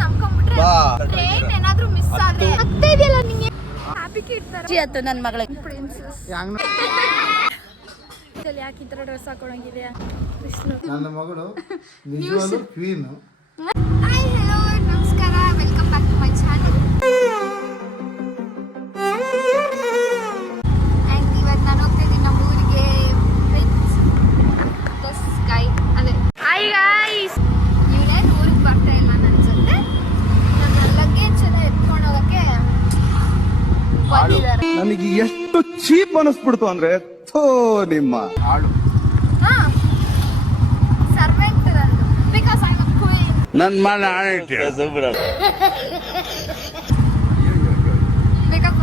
ನಂಬ್ಕೊಂಡ್ಬಿಟ್ರೆ train ಏನಾದ್ರೂ miss ಆದ್ರೆ ಆಗ್ತಾ ಇದೆಯಲ್ಲ ನಿಂಗೆ ಹ್ಯಾಪಿ ಕಿಡ್ ತರ ಆಯ್ತು ನನ್ನ ಮಗಳಿಗೆ ಪ್ರಿನ್ಸೆಸ್ ಯಾಕೆ ಈ ತರ ಡ್ರೆಸ್ ಹಾಕೊಳಂಗಿದೆಯಾ ನನ್ನ ಮಗಳು ನಿಜವಾಗ್ಲೂ ಕ್ವೀನ್. ಹಾಯ್ ಹಲೋ ನಮಸ್ಕಾರ, welcome back to my channel. And ಇವತ್ತು ನಾನು ಹೋಗ್ತಾ ಇದ್ದೀನಿ ನಮ್ಮ ಊರಿಗೆ ವಿತ್ ದಿಸ್ ಗೈ. ಅದೇ ಹಾಯ್ ಗೈಸ್, ಇವನೇನು ಊರಿಗೆ ಬರ್ತಾ ಇಲ್ಲ ನನ್ನ ಜೊತೆ. ನನ್ನ ಲಗೇಜ್ ಎಲ್ಲ ಎತ್ಕೊಂಡು ಹೋಗೋಕ್ಕೆ ಬಂದಿದ್ದಾರೆ. ನನಗೆ ಎಷ್ಟು ಚೀಪ್ ಅನಿಸ್ಬಿಡ್ತು ಅಂದ್ರೆ ನಿಮ್ಮ ಹಾಡು ಸರ್ವೆಂಟ್ ನಂದು, ಬಿಕಾಸ್ ಐ ಆಮ್ ಕ್ವೀನ್. ನನ್ ಮನೆ ಆಣಿಟ್ಯ ಬಿಕಾಸ್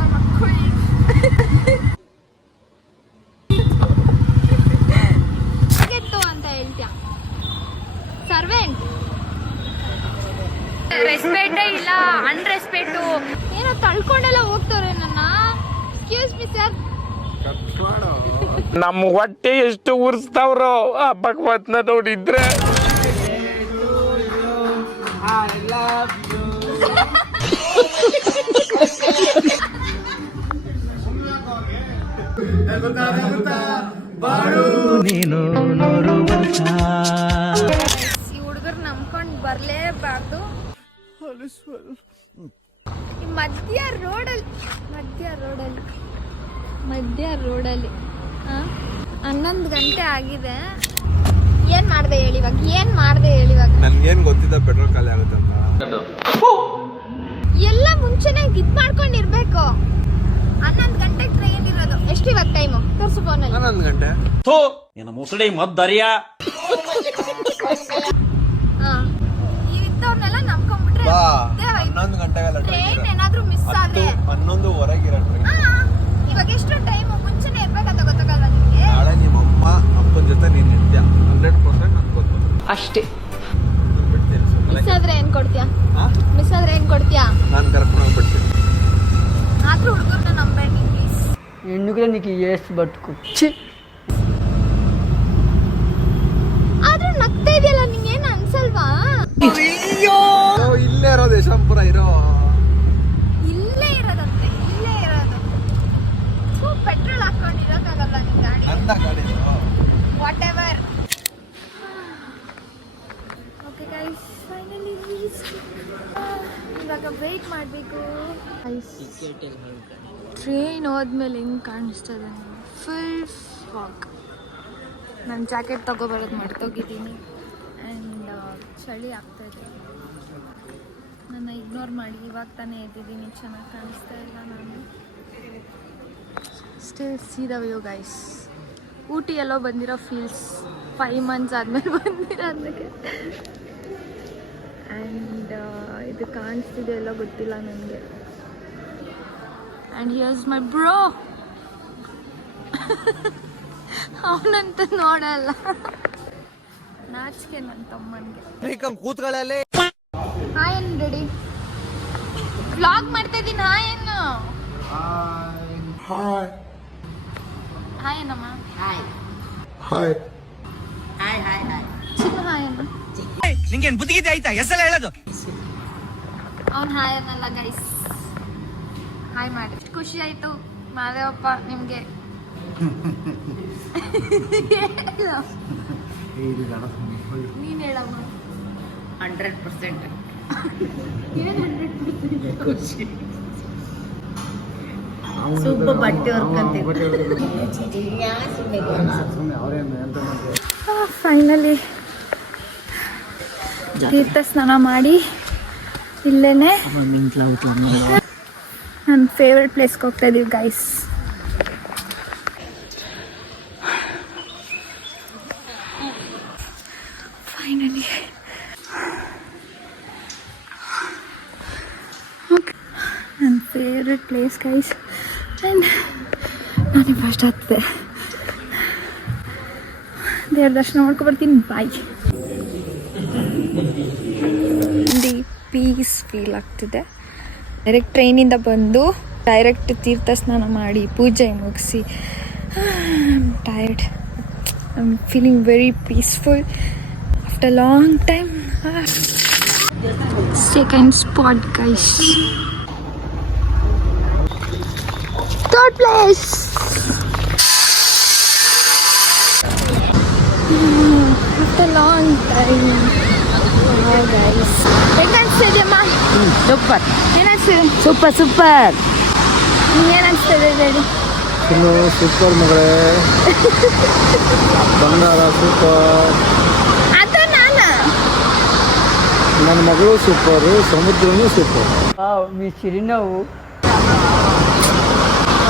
ಐ ಆಮ್ ಕ್ವೀನ್. ಕೆಟ್ಟು ಅಂತ ಹೇಳ್ತೀಯ, ಸರ್ವೆಂಟ್. ರೆಸ್ಪೆಕ್ಟೇ ಇಲ್ಲ, ಅನ್ರೆಸ್ಪೆಕ್ಟು. ಏನೋ ತಳ್ಕೊಂಡೆಲ್ಲ ಹೋಗ್ತವ್ರೆ ನನ್ನ. Excuse me sir. ನಮ್ಮ ಹೊಟ್ಟೆ ಎಷ್ಟು ಉರ್ಸ್ತಾವ್ರೋ ಆ ಭಗವತ್ನ ನೋಡಿದ್ರೆ. ಈ ಹುಡುಗರು ನಂಬ್ಕೊಂಡು ಬರ್ಲೇಬಾರ್ದು. ಈ ಮಧ್ಯ ರೋಡಲ್ಲಿ 11 ಗಂಟೆ ಆಗಿದೆ. ಏನ್ ಮಾಡ್ದೆ ಹೇಳಿ ಇವಾಗ? ನನ್ಗೇನ್ ಗೊತ್ತಿದ್ದ ಪೆಟ್ರೋಲ್ ಖಾಲಿ ಆಗುತ್ತಂತ. ಎಲ್ಲ ಮುಂಚೆನೆ ಇದ್ ಮಾಡ್ಕೊಂಡಿರ್ಬೇಕು. 11 ಗಂಟೆಗೆ ಟ್ರೈನ್ ಇರೋದು. ಎಷ್ಟು ಇವಾಗ ಟೈಮು ತೋರ್ಸು ಫೋನಲ್ಲಿ. 11 ಗಂಟೆ. ಮುಸುಡಿ ಮದ್ದರಿಯ ಇವ್ರನ್ನೆಲ್ಲ ನಂಬ್ಕೊಂಡ್ಬಿಟ್ರೆ 11 ಗಂಟೆಗೆಲ್ಲ ಟ್ರೈನ್ ಏನಾದ್ರೂ ಮಿಸ್ ಆದ್ರೆ 11:15 ಟ್ರೈನ್. ಇವಾಗ ಎಷ್ಟು ಟೈಮು ಮುಂಚೆನೆ ಇರ್ಬೇಕಂತ ಗೊತ್ತಾಗಲ್ಲ ನಿಮ್ಗೆ. ನಾಳೆ ನಿಮ್ಮ ಅಮ್ಮ ಅಪ್ಪನ ಜೊತೆ ನೀನ್ ಇರ್ತೀಯ 100% ನನ್ಗೆ ಗೊತ್ತು. ಅಷ್ಟೇ. ಮಿಸ್ ಆದ್ರೆ ಏನ್ ಕೊಡ್ತೀಯಾ? ನಾನು ಕರ್ಕೊಂಡು ಹೋಗ್ಬಿಡ್ತೀನಿ. ಆದ್ರೂ ಹುಡುಗರ್ನ ನಂಬೇಡಿ ಪ್ಲೀಸ್. ఎందుకులే నీకు ఏస్ బతుకు. ಆದ್ರೂ ನಗ್ತಾ ಇದೆಯಲ್ಲ, ನಿಂಗೇನು ಅನ್ಸಲ್ವಾ? ಇಲ್ಲೇ ಇರೋದು ಯಶವಂತಪುರ ಇಲ್ಲೇ ಇರೋದು. ಪೆಟ್ರೋಲ್ ಹಾಕೊಂಡಿರೋಕ್ಕಾಗಲ್ಲ ನಿನ್ ಗಾಡಿ. ನನ್ನ ಗಾಡಿ what ever. Okay guys, finally ಇವಾಗ ವೇಟ್ ಮಾಡಬೇಕು. ಟ್ರೈನ್ ಹೋದ್ಮೇಲೆ ಹೆಂಗೆ ಕಾಣಿಸ್ತದೆ, ಫುಲ್ ಫಾಗ್. ನಾನು ಜಾಕೆಟ್ ತೊಗೊಬರೋದು ಮರ್ತೋಗಿದ್ದೀನಿ. ಆ್ಯಂಡ್ ಚಳಿ ಆಗ್ತಾಯಿದೆ. ನನ್ನ ಇಗ್ನೋರ್ ಮಾಡಿ, ಇವಾಗ ತಾನೇ ಎದ್ದಿದ್ದೀನಿ, ಚೆನ್ನಾಗಿ ಕಾಣಿಸ್ತಾ ಇಲ್ಲ ನಾನು. Still see the view guys. Ooty ಎಲ್ಲೋ ಬಂದಿರೋ ಫೀಲ್ಸ್ 5 months ಆದಮೇಲೆ ಬಂದಿರೋ ಅದಕ್ಕೆ. ಆ್ಯಂಡ್ ಇದು ಕಾಣಿಸ್ತಿದೆ ಎಲ್ಲೋ ಗೊತ್ತಿಲ್ಲ ನನಗೆ. And here's my bro. ಅವನಂತ ನೋಡಲ್ಲ, ನಾಚಿಕೆ ನನ್ನ ತಮ್ಮನಿಗೆ. ಕೂತ್ಕೊಳ್ಳಲಿ. ಹಾಯ್ ಏನು ರೆಡಿ ವ್ಲಾಗ್ ಮಾಡ್ತಾ ಇದ್ದೀನಿ. ಹಾಯ್ ಏನು ಹಾಯ್ ಏನಮ್ಮ? ಚಿನ್ನ ಹಾಯ್ ಏನು? ನಿಂಗೇನ್ ಬುದ್ಧಿಗಿದೆ ಆಯ್ತಾ? ಹೆಸರು ಹೇಳೋದು. ಅವ್ನು ಹಾಯ್ ಅನ್ನಲ್ಲ ಗೈಸ್. ಹಾಯ್ ಮಾಡಿ. ಖುಷಿ ಆಯ್ತು ಮಾದೇವಪ್ಪ ನಿಮ್ಗೆ. ನೀನ್ ಹೇಳಮ್ಮ. 100% ಏನ್ 100% ಸೂಪರ್ ಬಟ್ಟೆ ಫೈನಲಿ ತೀರ್ಥ ಸ್ನಾನ ಮಾಡಿ ಇಲ್ಲೇನೆ ನನ್ನ ಫೇವ್ರೆಟ್ ಪ್ಲೇಸ್ಗೆ ಹೋಗ್ತಾ ಇದೀವಿ ಗೈಸ್. ಫೈನಲಿ ನನ್ನ ಫೇವ್ರೆಟ್ ಪ್ಲೇಸ್ ಗೈಸ್. ಆ್ಯಂಡ್ ನನಗೆ ಫಸ್ಟ್ ಆಗ್ತದೆ. ದೇವ್ರ ದರ್ಶನ ಮಾಡ್ಕೊಬರ್ತೀನಿ. ಬಾಯ್. ಪೀಸ್ ಫೀಲ್ ಆಗ್ತಿದೆ. ಡೈರೆಕ್ಟ್ ಟ್ರೈನಿಂದ ಬಂದು ಡೈರೆಕ್ಟ್ ತೀರ್ಥ ಸ್ನಾನ ಮಾಡಿ ಪೂಜೆ ಮುಗಿಸಿ tired. I am feeling very peaceful after long time. second spot, guys. Third place. After long time. Wow, guys. ಹೇಗೆ ಅನಿಸ್ತಿದೆ ಅಮ್ಮ? ಸೂಪರ್ ಏನಿಸ್ತಿದೆ? Super super. ಏನು ಅನಿಸ್ತಿದೆ ಡ್ಯಾಡಿ? ಸೂಪರ್ ಮಗಳೇ ಬಂಗಾರ ಸೂಪರ್ ಅದು ನಾನು. ನನ್ನ ಮಗಳು ಸೂಪರು ಸಮುದ್ರನೂ ಸೂಪರ್ ಮಿಸಿರಿ ನೋವು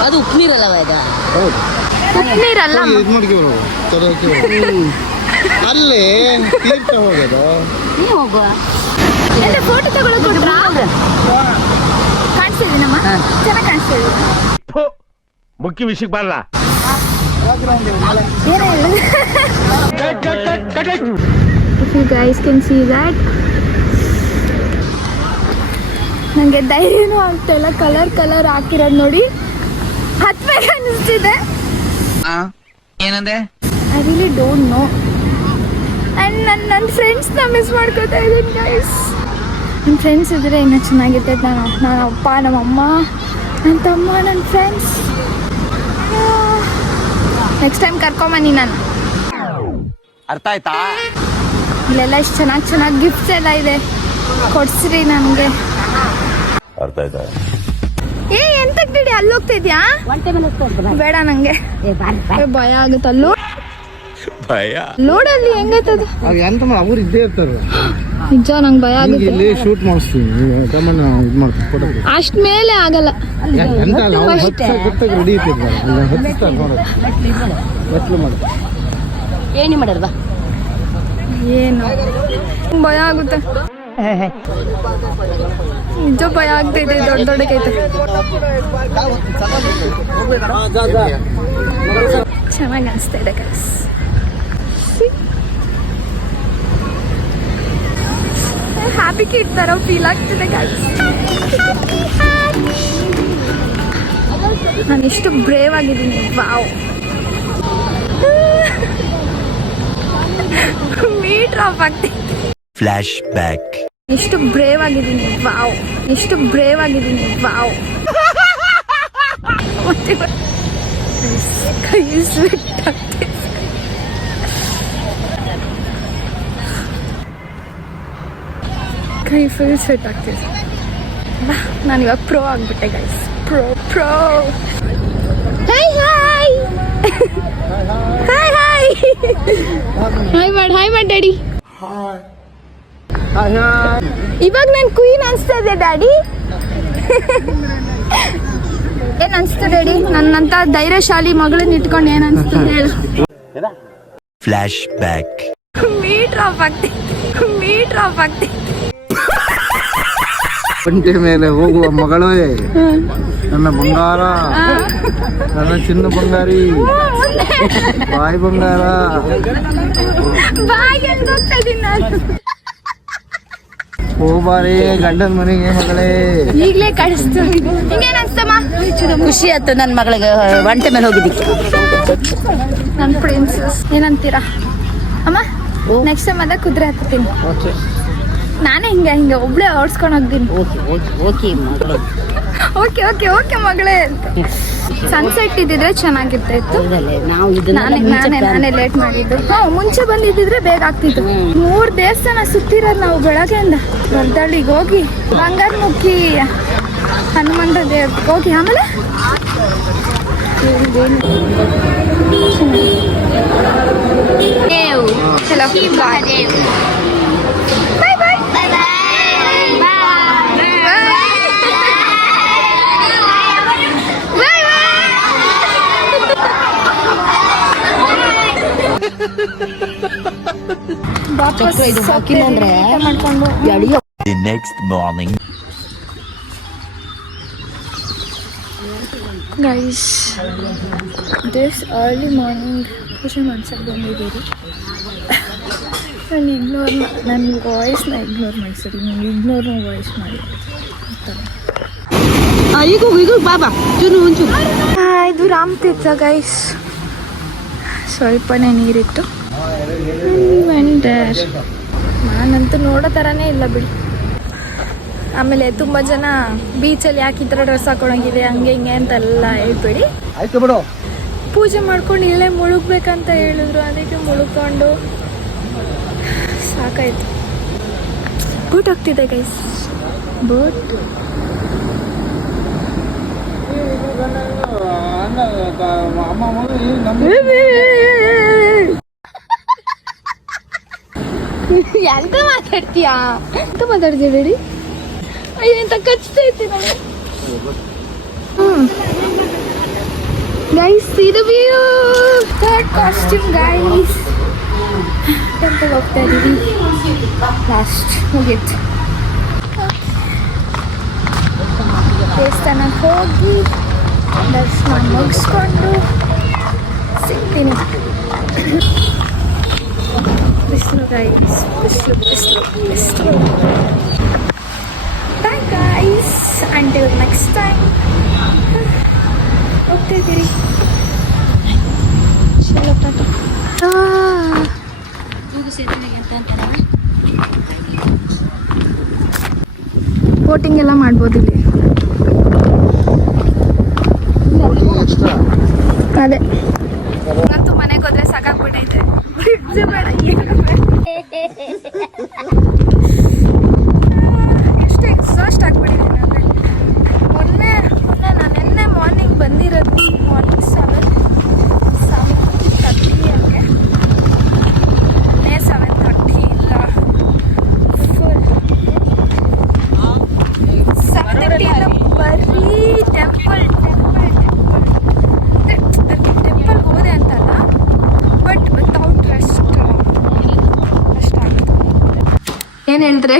ಅದು ಉಪ್ಪು ನೀರಲ್ಲವ ಈಗ. ಹೌದು ಉಪ್ಪು ನೀರಲ್ಲ ಅಮ್ಮ. ಇದು ಮಾಡ್ಕೇಬರು ಅಲ್ಲೇ ತೀರ್ಥ ಹೋಗೋದು ನೀವು ಹೋಗುವ ಎಲ್ಲ ಫೋಟೋ ತಗೊಳಕ್ ಕೊಟ್ರಾ? ಕಾಣಿಸ್ತಿದ್ದೀನಮ್ಮ? ಚೆನ್ನಾಗಿ ಕಾಣಿಸ್ತಿದೆ. ಮುಖ್ಯ ವಿಷಯಕ್ಕೆ ಬರಲ್ಲ. If you guys can see that, ನನಗೆ ಧೈರ್ಯನೂ ಆಗ್ತಾಯಿಲ್ಲ. ಕಲರ್ ಹಾಕಿರೋದು ನೋಡಿ ಹತ್ಬೇಕು ಅನ್ನಿಸ್ತಿದೆ. ಏನಂದೆ? I really don't know. And ನನ್ನ ಫ್ರೆಂಡ್ಸ್ನ ಮಿಸ್ ಮಾಡ್ಕೋತಾ ಇದ್ದೀನಿ ಗೈಸ್. ನನ್ನ ಫ್ರೆಂಡ್ಸ್ ಇದ್ದರೆ ಇನ್ನೂ ಚೆನ್ನಾಗಿರ್ತೈತೆ. ನನ್ನ ಅಪ್ಪ, ನಮ್ಮಮ್ಮ, ನನ್ನ ತಮ್ಮ, ನನ್ನ ಫ್ರೆಂಡ್ಸ್. ನೆಕ್ಸ್ಟ್ ಟೈಮ್ ಕರ್ಕೊಂಬನ್ನಿ ನಾನು. ಅರ್ಥ ಆಯ್ತಾ? ಇಲ್ಲೆಲ್ಲ ಇಷ್ಟು ಚೆನ್ನಾಗಿ ಗಿಫ್ಟ್ಸ್ ಎಲ್ಲ ಇದೆ, ಕೊಡ್ಸ್ರಿ ನನಗೆ. ಅರ್ಥ ಆಯ್ತಾ? ಎಂತಕ್ಕೆ ಡಿಡಿ ಅಲ್ಲಿ ಹೋಗ್ತಿದ್ಯಾ? ಬೇಡ ನಂಗೆ ಭಯ ಆಗುತ್ತೆ. ಭಯ ಲೋಡಲ್ಲಿ ಹೆಂಗೈತದು ಎಂತ ಅವ್ರು ಇದ್ದೇ ಇರ್ತಾರೆ ನಿಜ. ನಂಗೆ ಭಯ ಆಗುತ್ತೆ. ಇಲ್ಲಿ ಶೂಟ್ ಮಾಡಿಸ್ತೀವಿ ತಮ್ಮನ್ನ ಇದು ಮಾಡ್ತೀವಿ ಫೋಟೋ ಅಷ್ಟ್ ಮೇಲೆ ಆಗಲ್ಲ. ಎಂತ ಅಲ್ಲ ಅವ್ರು ಗೊತ್ತಾಗಿ ರೆಡಿ ಇರ್ತಿರ್ತಾರೆ ಅಲ್ಲ ಹತ್ತಿಸ್ತಾರೆ ನೋಡೋದು ಮೆಟ್ಲು ಮಾಡಿ ಏನಿ ಮಾಡಲ್ವಾ? ಏನು ಭಯ ಆಗುತ್ತೆ. ನಿಜ ಭಯ ಆಗ್ತೈತೆ. ದೊಡ್ಡಕೈತೆ. ಚೆನ್ನಾಗಿ ಅನಿಸ್ತಾ ಇದೆ ಗೈಸ್. ಹ್ಯಾಪಿ ಕಿಡ್ ಥರ ಫೀಲ್ ಆಗ್ತಿದೆ ಗೈಸ್. ನಾನು ಎಷ್ಟು ಬ್ರೇವ್ ಆಗಿದ್ದೀನಿ. ವಾವ್. ಮೀಟರ್ ಆಫ್ ಆಗ್ತೀನಿ. Flashback. ಎಷ್ಟು ಬ್ರೇವ್ ಆಗಿದ್ದೀನಿ. ವಾವ್. ಎಷ್ಟು ಬ್ರೇವ್ ಆಗಿದ್ದೀನಿ. ವಾವ್. ಕೈ ಸ್ವೆಟ್ ಆಗ್ತಿದೆ. ಕೈ ಫುಲ್ ಸ್ವೆಟ್ ಆಗ್ತಿದೆ. ನಾನು ಇವಾಗ ಪ್ರೋ ಆಗ್ಬಿಟ್ಟೆ guys. Pro hi hi hi hi hi ಮಾಡಿ ಡ್ಯಾಡಿ. ಇವಾಗ ನಾನು ಕ್ವೀನ್ ಅನ್ಸ್ತಾ ಇದೆ ಡ್ಯಾಡಿ. ಏನ್ ಅನ್ಸ್ತಾ ಡ್ಯಾಡಿ? ನನ್ನಂತ ಧೈರ್ಯಶಾಲಿ ಮಗಳನ್ನ ಇಟ್ಕೊಂಡು ಏನ್ ಅನ್ಸ್ತದೆ ಹೇಳು? Flash back. ಮೀಟರ್ ಆಫ್ ಆಗ್ತೈತಿ. ಒಂಟೆ ಮೇಲೆ ಹೋಗುವ ಮಗಳೇ ನನ್ನ ಬಂಗಾರ, ನನ್ನ ಚಿನ್ನ ಬಂಗಾರಿ, ಬಾಯಿ ಬಂಗಾರ. ಬಾಯಿಗೆ ಹೋಗ್ತಾ ಇದೀನಿ ನಾನು. ಹೋಗ್ಬಾರಿ ಗಂಡನ ಮನೆಗೆ ಮಗಳೇ. ಈಗಲೇ ಕಳಿಸ್ತು. ಹಿಂಗೇನ್ ಅನ್ಸ್ತಮ್ಮ? ಖುಷಿ ಆಯ್ತು ನನ್ನ ಮಗಳಿಗೆ ಒಂಟೆ ಮೇಲೆ ಹೋಗಿದ್ದಕ್ಕೆ. ನನ್ನ ಪ್ರಿನ್ಸಸ್ ಏನಂತೀರಾ ಅಮ್ಮ? ನೆಕ್ಸ್ಟ್ ಟೈಮ್ ಅದ ಕುದುರೆ ಹತ್ತೀನಿ. ನಾನೇ ಹಿಂಗೆ ಒಬ್ಳೆ ಓಡಿಸ್ಕೊಂಡು ಹೋಗ್ತೀನಿ. ಓಕೆ ಮಗಳೇ. ಸನ್ಸೆಟ್ ಇದ್ದಿದ್ರೆ ಚೆನ್ನಾಗಿರ್ತಾಯಿತ್ತು. ನಾನೇ ಲೇಟ್ ಮಾಡಿದ್ದು. ಮುಂಚೆ ಬಂದಿದ್ದಿದ್ರೆ ಬೇಗ ಆಗ್ತಿತ್ತು. 3 ದೇವಸ್ಥಾನ ಸುತ್ತಿರೋದು ನಾವು ಬೆಳಗ್ಗೆಯಿಂದ. ವರ್ದಳ್ಳಿಗೆ ಹೋಗಿ ಬಂಗಾರಮುಖಿ ಹನುಮಂತ ದೇವ್ರಿಗೆ ಹೋಗಿ ಆಮೇಲೆ ಚಲೋ ಬಾಯ್ ಬಾಯ್. ಮಾಡ್ಕೊಂಡು The next morning. Guys this early morning ಪೂಜೆ ಮಾಡ್ಸಕ್ಕೆ ಬಂದಿದ್ದೀರಿ. ನನ್ನ ವಾಯ್ಸ್ನ ಇಗ್ನೋರ್ ಮಾಡಿ. ಸರಿ, ನೀವು ಇಗ್ನೋರ್ನ ವಾಯ್ಸ್ ಮಾಡಿ. ಇದು ರಾಮತೀರ್ಥ ಗೈಸ್. ಸ್ವಲ್ಪನೇ ನೀರಿತ್ತು. ನಾನಂತೂ ನೋಡೋ ಥರನೇ ಇಲ್ಲ ಬಿಡಿ. ಆಮೇಲೆ ತುಂಬ ಜನ ಬೀಚಲ್ಲಿ ಯಾಕೆ ಈ ಥರ ಡ್ರೆಸ್ ಹಾಕೊಳಂಗಿದೆ ಹಂಗೆ ಹಿಂಗೆ ಅಂತೆಲ್ಲ ಹೇಳ್ಬೇಡಿ. ಆಯ್ತು ಬಿಡು. ಪೂಜೆ ಮಾಡ್ಕೊಂಡು ಇಲ್ಲೇ ಮುಳುಗ್ಬೇಕಂತ ಹೇಳಿದ್ರು, ಅದಕ್ಕೆ ಮುಳುಗ್ಕೊಂಡು ಸಾಕಾಯ್ತು. ಬೂಟ್ ಹೋಗ್ತಿದೆ ಗೈಸ್, ಬೂಟ್. ಎಂತ ಮಾತಾಡ್ತೀಯಾ ಡ್ಯಾಡಿ? ಅಯ್ಯ ಎಂತ ಕಚ್ತೈತಿ ನೋಡಿ. ಗೈಸ್ ಇದು view, third costume guys. Temple ಹೋಗ್ತಾ ಇದೀವಿ, ಲಾಸ್ಟ್ ಮುಗೀತು. ದೇವಸ್ಥಾನಕ್ಕೆ ಹೋಗಿ ದರ್ಶನ ಮುಗಿಸ್ಕೊಂಡು ಸಿಗ್ತೀನಿ. ಬಿಸಿಲು ಗೈಸ್, ಬಿಸಿಲು ಬಿಸಿಲು ಬಿಸಿಲು. Bye guys, until next time. ಹೋಗ್ತಿದ್ದೀರಿ, ಚಲೋ ಟಾಟಾ. ಬೋಟಿಂಗ್ ಎಲ್ಲ ಮಾಡ್ಬೋದು ಇಲ್ಲಿ. ಅದೇ ಇವತ್ತು ಮನೆಗೆ ಹೋದ್ರೆ ಸಾಕಾಗ್ಬಿಟ್ಟೈತೆ. ಬೇಡ ಎಷ್ಟು ಎಕ್ಸಾಸ್ಟ್ ಆಗ್ಬಿಟ್ಟಿದ್ದೀನಿ ಅಂದರೆ. ಮೊನ್ನೆ ನಾನು ಮಾರ್ನಿಂಗ್ ಬಂದಿರೋದು, ಮಾರ್ನಿಂಗ್ 7:30 ಹಂಗೆ. 7:30 ಇಲ್ಲ, ಫುಲ್ 7:30 ಇಲ್ಲ, ಬರೀ ಟೆಂಪಲ್ ಹೋದೆ ಅಂತಲ್ಲ, ಬಟ್ ವಿತೌಟ್ ರೆಸ್ಟ್ ಅಷ್ಟಾಗಿತ್ತು. ಏನು ಹೇಳಿದ್ರೆ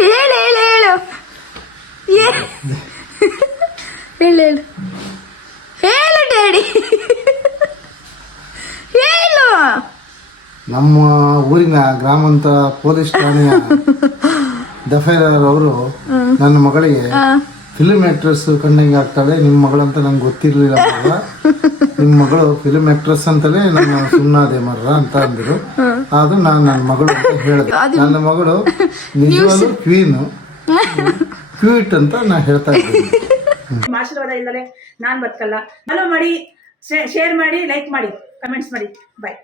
ಹೇಳು ಹೇಳು ಹೇಳು ಹೇಳು ಹೇಳು ಹೇಳು ಡ್ಯಾಡಿ, ಹೇಳು. ನಮ್ಮ ಊರಿನ ಗ್ರಾಮಾಂತರ ಪೊಲೀಸ್ ಠಾಣೆಯ ದಫೇದಾರ್ ಅವರು ನನ್ನ ಮಗಳಿಗೆ ಫಿಲ್ಮ್ ಆಕ್ಟ್ರೆಸ್ ಕಂಡಂಗೆ ಆಗ್ತಾಳೆ ನಿಮ್ಮ ಮಗಳಂತ ನಂಗೆ ಗೊತ್ತಿರ್ಲಿಲ್ಲ ಮರ್ರ, ನಿಮ್ಮ ಮಗಳು ಫಿಲ್ಮ್ ಆಕ್ಟ್ರೆಸ್ ಅಂತಲೇ ನನ್ನ ಸುಮ್ಮನಾದೆ ಮರ್ರ ಅಂತ ಅಂದ್ರು. ಅದು ನಾನು ನನ್ನ ಮಗಳು ಅಂತ ಹೇಳಿದೆ. ನನ್ನ ಮಗಳು ನಿಜವಾಗ್ಲೂ ಕ್ಯೂಟ್ ಅಂತ ನಾ ಹೇಳ್ತಾ ಇದ್ದೀನಿ. ಆಶೀರ್ವಾದ ಇಲ್ಲದೆ ನಾನು ಬದುಕಲ್ಲ. ಫಾಲೋ ಮಾಡಿ, ಶೇರ್ ಮಾಡಿ, ಲೈಕ್ ಮಾಡಿ, ಕಮೆಂಟ್ಸ್ ಮಾಡಿ. ಬಾಯ್.